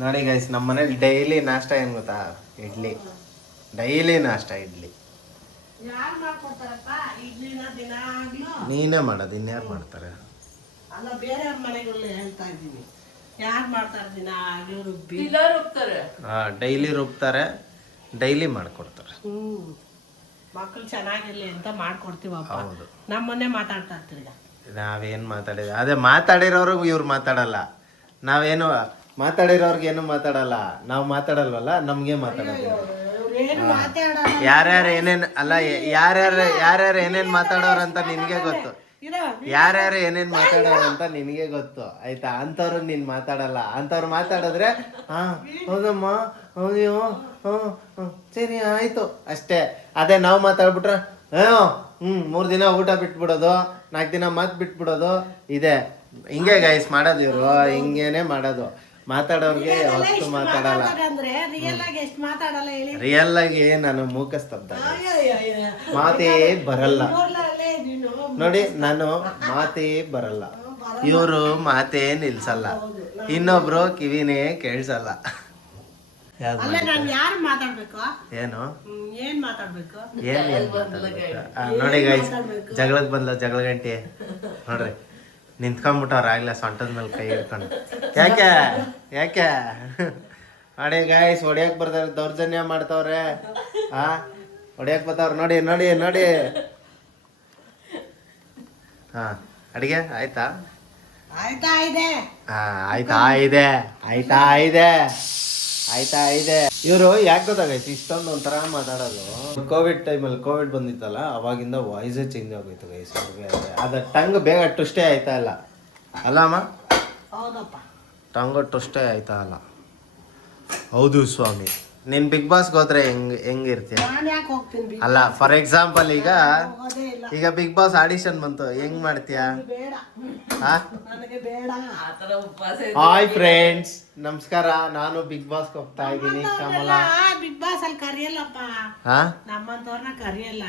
ನೋಡಿ ಗೈಸ್. ನಮ್ಮ ಮನೇಲಿ ಡೈಲಿ ನಾಷ್ಟ ಏನ್ ಗೊತ್ತಾ? ಇಡ್ಲಿ. ಡೈಲಿ ನಾಷ್ಟ ಇಡ್ಲಿ. ನೀನೇ ಮಾಡೋದು, ಇನ್ಯಾರು ಮಾಡ್ತಾರೆ? ಅಲ್ಲ, ಬೇರೆ ಮನೆಗಳಲ್ಲಿ ಹೇಳ್ತಾ ಇದ್ದೀನಿ. ಯಾರು ಮಾಡ್ತಾರೆ? ದಿನ ಡೈಲಿ ರುಬ್ತಾರೆ, ಡೈಲಿ ಮಾಡ್ಕೊಡ್ತಾರೆ. ಮಕ್ಕಳು ಚೆನ್ನಾಗಿರ್ಲಿ ಅಂತ ಮಾಡ್ಕೊಡ್ತೀವಪ್ಪ. ನಮ್ಮನ್ನೇ ಮಾತಾಡ್ತಾ ಇರ್ತೀರ. ನಾವೇನ್ ಮಾತಾಡಿದ ಅದೇ ಮಾತಾಡಿರೋರ್ಗು ಇವ್ರು ಮಾತಾಡಲ್ಲ. ನಾವೇನು ಮಾತಾಡಿರೋರ್ಗೆ ಏನು ಮಾತಾಡಲ್ಲ. ನಾವು ಮಾತಾಡಲ್ವಲ್ಲ, ನಮ್ಗೆ ಮಾತಾಡೋದು. ಏನು ಮಾತಾಡಲ್ಲ. ಯಾರ್ಯಾರು ಏನೇನ್ ಅಲ್ಲ ಯಾರ್ಯಾರು ಏನೇನ್ ಮಾತಾಡೋರಂತ ನಿನ್ಗೆ ಗೊತ್ತು. ಯಾರ್ಯಾರು ಏನೇನ್ ಮಾತಾಡೋರಂತ ನಿನ್ಗೆ ಗೊತ್ತು ಆಯ್ತಾ. ಅಂತವ್ರು ನೀನ್ ಮಾತಾಡಲ್ಲ. ಅಂತವ್ರು ಮಾತಾಡಿದ್ರೆ ಹಾ ಹೌದಮ್ಮ ಅಯ್ಯೋ ಸರಿ ಆಯ್ತು ಅಷ್ಟೇ. ಅದೇ ನಾವು ಮಾತಾಡ್ಬಿಟ್ರೆ 3 ದಿನ ಊಟ ಬಿಟ್ಬಿಡೋದು, 4 ದಿನ ಮತ್ ಬಿಟ್ಬಿಡೋದು ಇದೆ. ಹಿಂಗೆ ಗೈಸ್ ಮಾಡೋದು ಇವರು, ಹಿಂಗೇನೆ ಮಾಡೋದು. ಮಾತಾಡೋರ್ಗೆ ಹೊತ್ತು ಮಾತಾಡಲ್ಲ. ರಿಯಲ್ ಆಗಿ ನಾನು ಮೂಕ ಸ್ತಬ್ಧ, ಮಾತೇ ಬರಲ್ಲ ನೋಡಿ. ನಾನು ಮಾತೇ ಬರಲ್ಲ, ಇವರು ಮಾತೇ ನಿಲ್ಸಲ್ಲ, ಇನ್ನೊಬ್ರು ಕಿವಿನೇ ಕೇಳಿಸಲ್ಲ. ಏನು ಏನ್ ಮಾತಾಡ್ಬೇಕು ನೋಡಿ ಗೈಸ್. ಜಗಳಕ್ಕೆ ಬಂದ್ಲ ಜಗಳ ಗಂಟೆ ನೋಡ್ರಿ, ನಿಂತ್ಕೊಂಡ್ಬಿಟ್ಟವ್ರ ಆಗ್ಲೇ ಸೊಂಟದ ಮೇಲೆ ಕೈ ಹಿಡ್ಕೊಂಡು. ಯಾಕೆ ನೋಡಿ ಗೈಸ್, ಹೊಡಿಯಕ್ ಬರ್ತಾರೆ, ದೌರ್ಜನ್ಯ ಮಾಡ್ತಾವ್ರೆ. ಹೊಡಿಯಕ್ ಬರ್ತಾವ್ರ ನೋಡಿ ನೋಡಿ ನೋಡಿ. ಅಡಿಗೆ ಆಯ್ತಾ? ಆಯ್ತಾ ಇದೆ. ಇವರು ಯಾಕೆ ಗೊತ್ತಾಗೈತಿ ಇಷ್ಟೊಂದು ಒಂಥರ ಮಾತಾಡೋದು? ಕೋವಿಡ್ ಟೈಮಲ್ಲಿ ಕೋವಿಡ್ ಬಂದಿತ್ತಲ್ಲ, ಅವಾಗಿಂದ ವಾಯ್ಸೇ ಚೇಂಜ್ ಆಗೋಯ್ತು ಗೈಸ್. ಅವ್ರಿಗೆ ಅದ ಟಂಗ್ ಬೇಗ ಟುಷ್ಟೇ ಆಯ್ತಾ ಇಲ್ಲ ಅಲ್ಲಮ್ಮ? ಟಂಗ್ ಟುಷ್ಟೇ ಆಯ್ತಾ ಇಲ್ಲ. ಹೌದು ಸ್ವಾಮಿ. ನೀನ್ ಬಿಗ್ ಬಾಸ್ಗೆ ಹೋದ್ರೆ ಹೆಂಗಿರ್ತೀಯ? ಅಲ್ಲ, ಫಾರ್ ಎಕ್ಸಾಂಪಲ್ ಈಗ ಬಿಗ್ ಬಾಸ್ ಆಡಿಷನ್ ಬಂತು, ಹೆಂಗ್ ಮಾಡ್ತೀಯ? ಹಾಯ್ ಫ್ರೆಂಡ್ಸ್, ನಮಸ್ಕಾರ. ನಾನು ಬಿಗ್ ಬಾಸ್ ಹೋಗ್ತಾ ಇದ್ದೀನಿ. ಕಮಲ ಬಿಗ್ ಬಾಸ್ ಅಲ್ಲಿ ಕರಿಯಲ್ಲಪ್ಪ, ನಮ್ಮಂತವ್ರನ್ನ ಕರಿಯಲ್ಲ.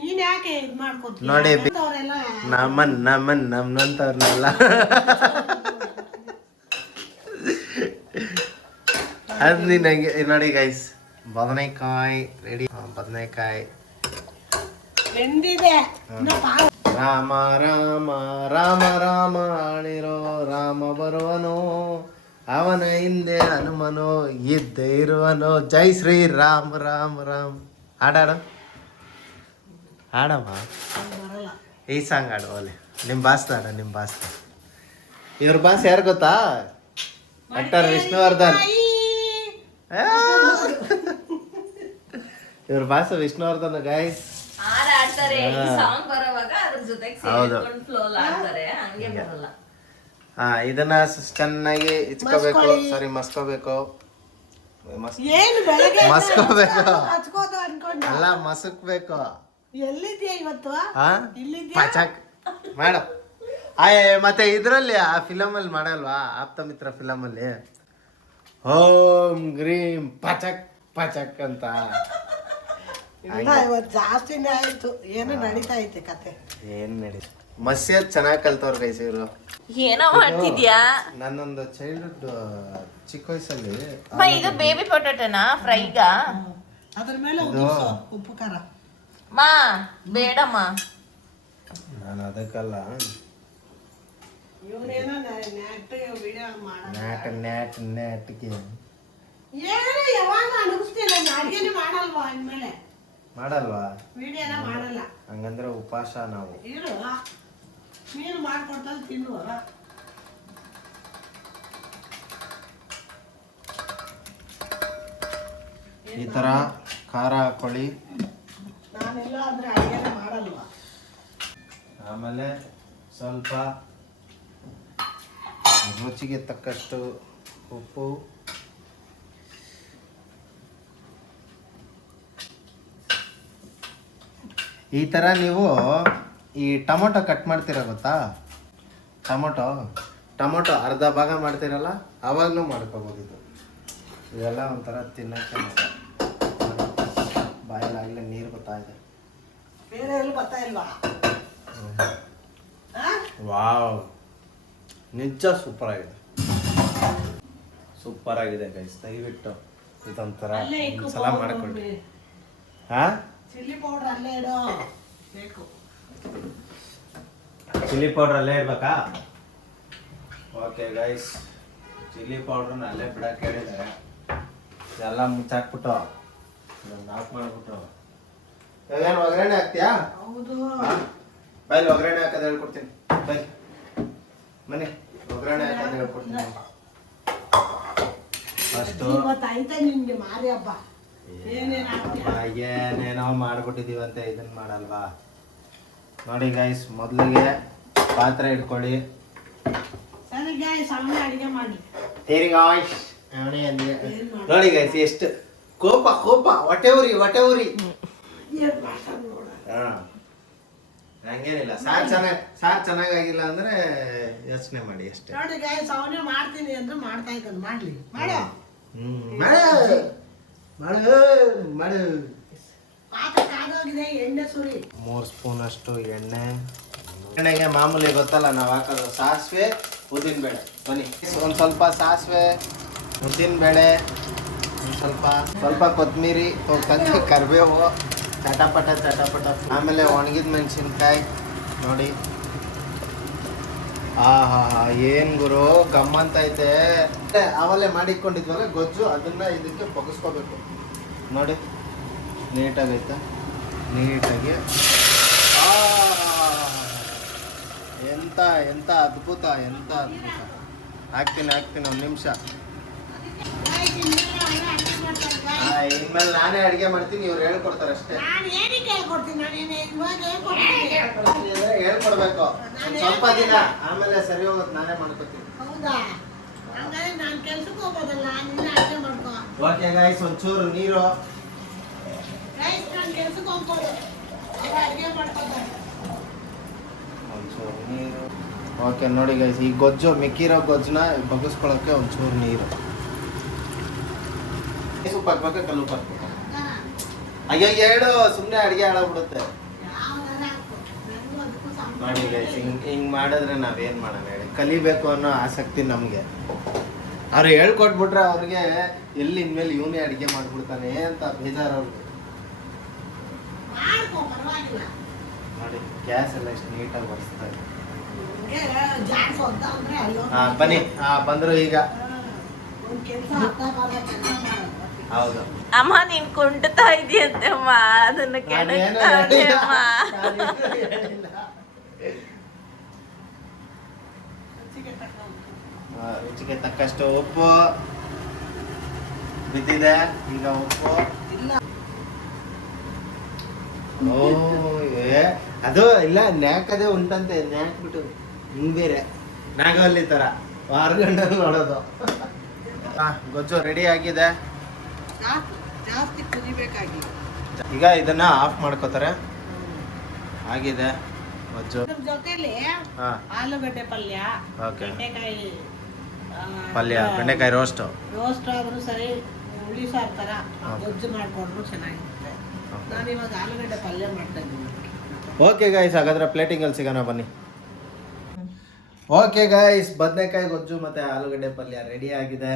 ನೀನ್ ಯಾಕೆ ಇದ್ ಮಾಡ್ಕೊತೀಯ? ನೋಡಿ ನಮ್ಮಂತವ್ರನ್ನೆಲ್ಲ ಅದು ನಂಗೆ ನೋಡಿ ಗೈಸ್. ಬದನೆಕಾಯಿ ರೆಡಿ. ಬದನೆಕಾಯಿ ರಾಮ ರಾಮ ರಾಮ ರಾಮ ಆಳಿರೋ ರಾಮ ಬರುವನು, ಅವನ ಹಿಂದೆ ಹನುಮನು ಇದ್ದೇ ಇರುವನು. ಜೈ ಶ್ರೀ ರಾಮ್ ರಾಮ್ ರಾಮ್. ಹಾಡಾಡು ಹಾಡಮ್ಮ, ಈ ಸಾಂಗ್ ಹಾಡು. ಓಲೆ ನಿಮ್ಮ ಬಾಸ್ ಹಾಡ, ನಿಮ್ಮ ಬಾಸ್. ಇವ್ರ ಬಾಸ್ ಯಾರು ಗೊತ್ತಾ? ಡಾಕ್ಟರ್ ವಿಷ್ಣುವರ್ಧನ್. ಇವ್ರ ಬಾಸ್ ವಿಷ್ಣುವರ್ಧನ್ ಗೈಸ್. ಇದನ್ನ ಚೆನ್ನಾಗಿ ಇಚ್ಕೋಬೇಕು, ಸಾರಿ ಮಸ್ಕೋಬೇಕು. ಅಲ್ಲ ಮಸಕ್ಬೇಕು. ಪಚಕ್ ಮಾಡ. ಮತ್ತೆ ಇದ್ರಲ್ಲಿ ಆ ಫಿಲಮ್ ಅಲ್ಲಿ ಮಾಡಲ್ವಾ, ಆಪ್ತಮಿತ್ರ ಫಿಲಮ್ ಅಲ್ಲಿ ಓಂ ಗ್ರೀಂ ಪಚಕ್ ಪಚಕ್ ಅಂತ. ಜಾಸ್ತಿನೇ ಆಯ್ತು. ಏನು ನಡೀತಾ ಐತೆ ಕತೆ? ಏನ್ ನಡೀ ಮಸ್ಯದ್ ಚೆನ್ನಾಗಿ ಕಲ್ತವ್ರ ಗೈಸ್ ಇವರು. ಏನೋ ಮಾಡ್ತಿದ್ಯಾ? ನನ್ನೊಂದು ಚೈಲ್ಡ್ಹುಡ್ ಚಿಕ್ಕ ವಯಸ್ಸಲ್ಲಿ ಇದು ಬೇಬಿ ಪೊಟ್ಯಾಟೋನಾ ಫ್ರೈಗ? ಅದ್ರ ಮೇಲೆ ಉಪ್ಪು ಖಾರ ಮಾ ಬೇಡಮ್ಮ. ನಾನು ಅದಕ್ಕಲ್ಲ, ಇವನೇನೋ ವಿಡಿಯೋ ನೆಟ್ಗೆ ಏನೋ ಯಾವಾಗ ಅನುಗಿಸ್ತಿಲ್ಲ. ಅಡಿಗೆನೇ ಮಾಡಲ್ವಾ ಇನ್ಮೇಲೆ? ಮಾಡಲ್ವಾ? ವಿಡಿಯೋನ ಮಾಡಲ್ಲ. ಹಂಗಂದ್ರೆ ಉಪವಾಸ ನಾವು. ಇರು, ನೀನು ಮಾಡ್ಕೊಡ್ತಾ ತಿನ್ನುವ. ಈ ತರ ಖಾರ ಹಾಕೊಳ್ಳಿ. ನಾನೆಲ್ಲ ಅಂದ್ರೆ ಅಡಿಗೆನೇ ಮಾಡಲ್ವಾ? ಆಮೇಲೆ ಸ್ವಲ್ಪ ರುಚಿಗೆ ತಕ್ಕಷ್ಟು ಉಪ್ಪು, ಈ ಥರ ನೀವು ಈ ಟೊಮೊಟೊ ಕಟ್ ಮಾಡ್ತೀರ ಗೊತ್ತಾ? ಟೊಮೊಟೊ ಅರ್ಧ ಭಾಗ ಮಾಡ್ತೀರಲ್ಲ, ಆವಾಗಲೂ ಮಾಡ್ಕೋಬೋದಿದ್ದು. ಇವೆಲ್ಲ ಒಂಥರ ತಿನ್ನಕ್ಕೆ ಬಾಯಲ್ಲಾಗಲೇ ನೀರು ಬರ್ತಾ ಇದೆ. ಬೇರೆ ಎಲ್ಲೂ ಬರ್ತಾ ಇಲ್ವಾ? ವಾವ್, ನಿಜ ಸೂಪರ್ ಆಗಿದೆ ಗೈಸ್. ದಯವಿಟ್ಟು ಇದೊಂಥರ ಒಂದ್ಸಲ ಮಾಡಿಕೊಳ್ಳಿ. ಚಿಲ್ಲಿ ಪೌಡರ್ ಅಲ್ಲೇ ಇಡೋ ಬೇಕು. ಚಿಲ್ಲಿ ಪೌಡರ್ ಅಲ್ಲೇ ಇಡ್ಬೇಕಾ? ಓಕೆ ಗೈಸ್, ಚಿಲ್ಲಿ ಪೌಡ್ರನ್ನ ಅಲ್ಲೇ ಬಿಡಕ್ಕೆ ಹೇಳಿದ್ದಾರೆ. ಎಲ್ಲ ಮುಚ್ಚಾಕ್ಬಿಟ್ಟು ಆಫ್ ಮಾಡ್ಬಿಟ್ಟು ಏನು ಒಗ್ಗರಣೆ ಹಾಕ್ತೀಯಾ? ಹೌದು. ಬೈಲ್ ಒಗ್ಗರಣೆ ಹಾಕೋದು ಹೇಳ್ಕೊಡ್ತೀನಿ. ಬೈ ಮನೆ ಒಗ್ಗರಣೆ ಹಾಕೋದು ಹೇಳ್ಕೊಡ್ತೀನಿ. ಅಷ್ಟು ಇವತ್ತು ಐತೆ ನಿನ್ಗೆ ಮಾರಿ ಹಬ್ಬ. ಏನೇನ್ ಹಾಕ್ತೀಯ? ಏನೇನೋ ಮಾಡ್ಬಿಟ್ಟಿದೀವಂತೆ ಇದನ್ನ ಮಾಡಲ್ವಾ ನೋಡಿ ಗೈಸ್. ಮೊದಲಿಗೆ ಪಾತ್ರೆ ಇಟ್ಕೊಳ್ಳಿ. ಸರಿ ಗಾಯ್ಸ್, ಅವನೇ ಅಡಿಗೆ ಮಾಡಿ. ಹೇರಿ ಗಾಯ್ಸ್ ನೋಡಿ ಗೈಸ್ ಎಷ್ಟು ಕೋಪ ಕೋಪ ಹೊಟ್ಟೆ ಉರಿ ಏನ್ ಮಾಡ್ತಾನೆ ನೋಡ. ಹಂಗೇನಿಲ್ಲ. ಸಾರ್ ಚೆನ್ನಾಗಿಲ್ಲ ಅಂದ್ರೆ ಯೋಚನೆ ಮಾಡಿ ಅಷ್ಟೇ. ನೋಡಿ ಗಾಯ್ಸ್, ಅವನೇ ಮಾಡ್ತೀನಿ ಅಂದ್ರೆ ಮಾಡ್ತಾ ಇದ್ದಾನೆ. ಮಾಡ್ಲಿ, ಮಾಡು. ಮಾಡು ಪಾತ್ರೆ ಕಾದೋಗಿದೆ, ಎಣ್ಣೆ ಸುರಿ. 3 ಸ್ಪೂನ್ ಅಷ್ಟು ಎಣ್ಣೆಗೆ ಮಾಮೂಲಿ ಗೊತ್ತಲ್ಲ ನಾವು ಹಾಕೋದು ಸಾಸಿವೆ ಉದ್ದಿನ ಬೇಳೆ. ಬನ್ನಿ ಒಂದು ಸ್ವಲ್ಪ ಸಾಸಿವೆ ಉದ್ದಿನ ಬೇಳೆ, ಒಂದು ಸ್ವಲ್ಪ ಕೊತ್ತಂಬರಿ, ಕರಿಬೇವು, ಚಟಪಟ ಆಮೇಲೆ ಒಣಗಿದ ಮೆಣಸಿನ್ಕಾಯಿ ನೋಡಿ. ಏನ್ ಗುರು ಗಮ್ಮಂತ ಐತೆ. ಅವಲ್ಲೇ ಮಾಡಿಕೊಂಡಿದ್ವಲ್ಲ ಗೊಜ್ಜು, ಅದನ್ನ ಇದಕ್ಕೆ ಬಗ್ಗಿಸ್ಕೋಬೇಕು ನೋಡಿ. ನೀಟಾಗೈತೆ, ನೀಟಾಗಿ. ಎಂತ ಎಂತ ಅದ್ಭುತ, ಎಂತ ಅದ್ಭುತ. ಹಾಕ್ತೀನಿ 1 ನಿಮಿಷ. ಇನ್ಮೇಲೆ ನಾನೇ ಅಡಿಗೆ ಮಾಡ್ತೀನಿ, ಇವ್ರು ಹೇಳ್ಕೊಡ್ತಾರೆ ಅಷ್ಟೇ. ನಾನು ಏನಕ್ಕೆ ಹೇಳ್ಕೊಡ್ತೀನಿ? ನಾನೇನು ಇವಾಗ ಹೇಳ್ಕೊಡ್ತೀನಿ. ಹೇಳ್ಕೊಡ್ಬೇಕು ಸ್ವಲ್ಪ ದಿನ, ಆಮೇಲೆ ಸರಿ ಹೋಗುತ್ತೆ, ನಾನೇ ಮಾಡ್ಕೊತೀನಿ. ಹೌದಾ? ಹಂಗಾದ್ರೆ ನಾನು ಕೆಲ್ಸಕ್ಕೆ ಹೋಗೋದಲ್ಲ, ನೀನು ಅಡಿಗೆ ಮಾಡ್ಕೋ. ಓಕೆ ಗೈಸ್, ಒಂಚೂರು ನೀರು. ಗೈಸ್, ನಾನು ಕೆಲ್ಸಕ್ಕೆ ಹೋಗ್ಬೋದು, ಅವ್ರು ಅಡಿಗೆ ಮಾಡ್ಕೋತಾರೆ. ಒಂಚೂರು ನೀರು. ಓಕೆ ನೋಡಿ ಗೈಸ್, ಈ ಗೊಜ್ಜು ಮಿಕ್ಕಿರೋ ಗೊಜ್ಜನ್ನ ಬಗ್ಗಿಸ್ಕೊಳ್ಳೋಕೆ ಒಂಚೂರು ನೀರು. ಉಪ್ಪು ಹಾಕ್ಬೇಕು, ಕಲ್ಲು ಉಪ್ಪು ಹಾಕ್ಬೇಕು. ಅಯ್ಯೋ ಹೇಳು, ಸುಮ್ಮನೆ ಅಡುಗೆ ಹಾಳಾಗ್ಬಿಡುತ್ತೆ. ಯಾವ್ದಾರ ಹಾಕು, ನನಗೂ ಅದಕ್ಕೂ ಸಂಬಂಧ ನೋಡಿ ಗೈಸ್, ಹಿಂಗೆ ಮಾಡಿದ್ರೆ ನಾವೇನು ಮಾಡೋಣ ಹೇಳಿ. ಕಲಿಬೇಕು ಅನ್ನೋ ಆಸಕ್ತಿ ನಮಗೆ. ಅವ್ರು ಹೇಳ್ಕೊಟ್ಬಿಟ್ರೆ ಅವ್ರಿಗೆ ಎಲ್ಲಿ ಇನ್ಮೇಲೆ ಇವನೇ ಅಡುಗೆ ಮಾಡ್ಬಿಡ್ತಾನೆ ಅಂತ ಬೇಜಾರು ಅವ್ರಿಗೆ. ಮಾಡ್ಕೋ, ಪರವಾಗಿಲ್ಲ. ನೋಡಿ ಗ್ಯಾಸ್ ಎಲ್ಲ ಎಷ್ಟು ನೀಟಾಗಿ ಬರ್ಸ್ತಾರೆ. ಜಾಡ್ಸೋದ ಅಂದ್ರೆ ಅಲ್ಲೋ ಬನ್ನಿ ಬಂದರು ಈಗ. ಒಂದು ಕೆಲಸ ಅರ್ಥ ಮಾಡೋದು. ಹೌದು. ಅಮ್ಮ ನೀನ್ ಕುಂಟುತ್ತಾ ಇದೆಯಂತೆ ಅಮ್ಮ, ಅದನ್ನ ಕೆಣಕ್ತಾ ಅಮ್ಮ. ರುಚಿಗೆ ತಕ್ಕಷ್ಟು ಉಪ್ಪು ಬಿದ್ದಿದೆ. ಈಗ ಉಪ್ಪು ಓ ಅದು ಇಲ್ಲ, ನ್ಯಾಕದೇ ಉಂಟಂತೆ. ನ್ಯಾಕ್ಬಿಟ್ಟು ಹಿಂಗ್ ಬೇರೆ ನಾಗವಲ್ಲಿ ತರ ಹೊರಗಂಡಲ್ಲಿ ನೋಡೋದು. ಗೊಜ್ಜು ರೆಡಿ ಆಗಿದೆ. ಜಾಸ್ತಿ ಕುದಿಬೇಕಾಗಿ. ಈಗ ಇದನ್ನ ಆಫ್ ಮಾಡ್ಕೋತಾರೆ. ಆಗಿದೆ ಗೊಜ್ಜು. ನಮ್ಮ ಜೊತೆಲಿ ಹಾ ಆಲೂಗಡ್ಡೆ ಪಲ್ಯ, ಓಕೆ, ಬೆಂಡೆಕಾಯಿ ಪಲ್ಯ, ಬೆಂಡೆಕಾಯಿ ರೋಸ್ಟ್ ಆದ್ರೂ ಸರಿ, ಹುಳಿ ಸಾರು ಥರ ಗೊಜ್ಜು ಮಾಡಿಕೊಂಡ್ರು ಚೆನ್ನಾಗಿರುತ್ತೆ. ನಾನಿವಾಗ ಆಲೂಗಡ್ಡೆ ಪಲ್ಯ ಮಾಡ್ತಾ ಇದ್ದೀನಿ. ಓಕೆ ಗೈಸ್, ಹಾಗಾದ್ರೆ ಪ್ಲೇಟಿಂಗಲ್ಲಿ ಸಿಗೋಣ ಬನ್ನಿ. ಓಕೆ ಗೈಸ್, ಬದನೆಕಾಯಿ ಗೊಜ್ಜು ಮತ್ತು ಆಲೂಗಡ್ಡೆ ಪಲ್ಯ ರೆಡಿ ಆಗಿದೆ.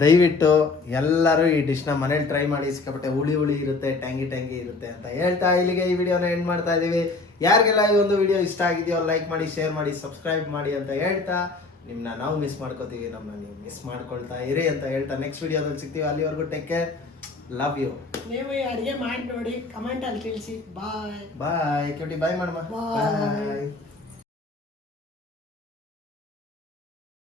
ದಯವಿಟ್ಟು ಎಲ್ಲರೂ ಈ ಡಿಶ್ನ ಮನೇಲಿ ಟ್ರೈ ಮಾಡಿ. ಸಿಕ್ಕಾಪಟ್ಟೆ ಹುಳಿ ಇರುತ್ತೆ, ಟ್ಯಾಂಗಿ ಇರುತ್ತೆ ಅಂತ ಹೇಳ್ತಾ ಇಲ್ಲಿಗೆ ಈ ವಿಡಿಯೋನ ಎಂಡ್ ಮಾಡ್ತಾ ಇದ್ದೀವಿ. ಯಾರಿಗೆಲ್ಲ ಈ ಒಂದು ವಿಡಿಯೋ ಇಷ್ಟ ಆಗಿದೆಯೋ ಲೈಕ್ ಮಾಡಿ, ಶೇರ್ ಮಾಡಿ, ಸಬ್ಸ್ಕ್ರೈಬ್ ಮಾಡಿ ಅಂತ ಹೇಳ್ತಾ, ನಿಮ್ಮನ್ನ ನಾವು ಮಿಸ್ ಮಾಡ್ಕೋತೀವಿ, ನಮ್ಮನ್ನ ನೀವು ಮಿಸ್ ಮಾಡ್ಕೊಳ್ತಾ ಇರಿ ಅಂತ ಹೇಳ್ತಾ ನೆಕ್ಸ್ಟ್ ವಿಡಿಯೋದಲ್ಲಿ ಸಿಗ್ತೀವಿ. ಅಲ್ಲಿವರೆಗೂ ಟೇಕ್ ಕೇರ್, ಲವ್ ಯು. ನೀವು ಈ ಅಡುಗೆ ಮಾಡಿ ನೋಡಿ, ಕಮೆಂಟಲ್ಲಿ ತಿಳಿಸಿ. ಬಾಯ್ ಬಾಯ್. ಕ್ಯೂಟಿ ಬಾಯ್ ಮಾಡಮ್ಮ. ಬಾಯ್.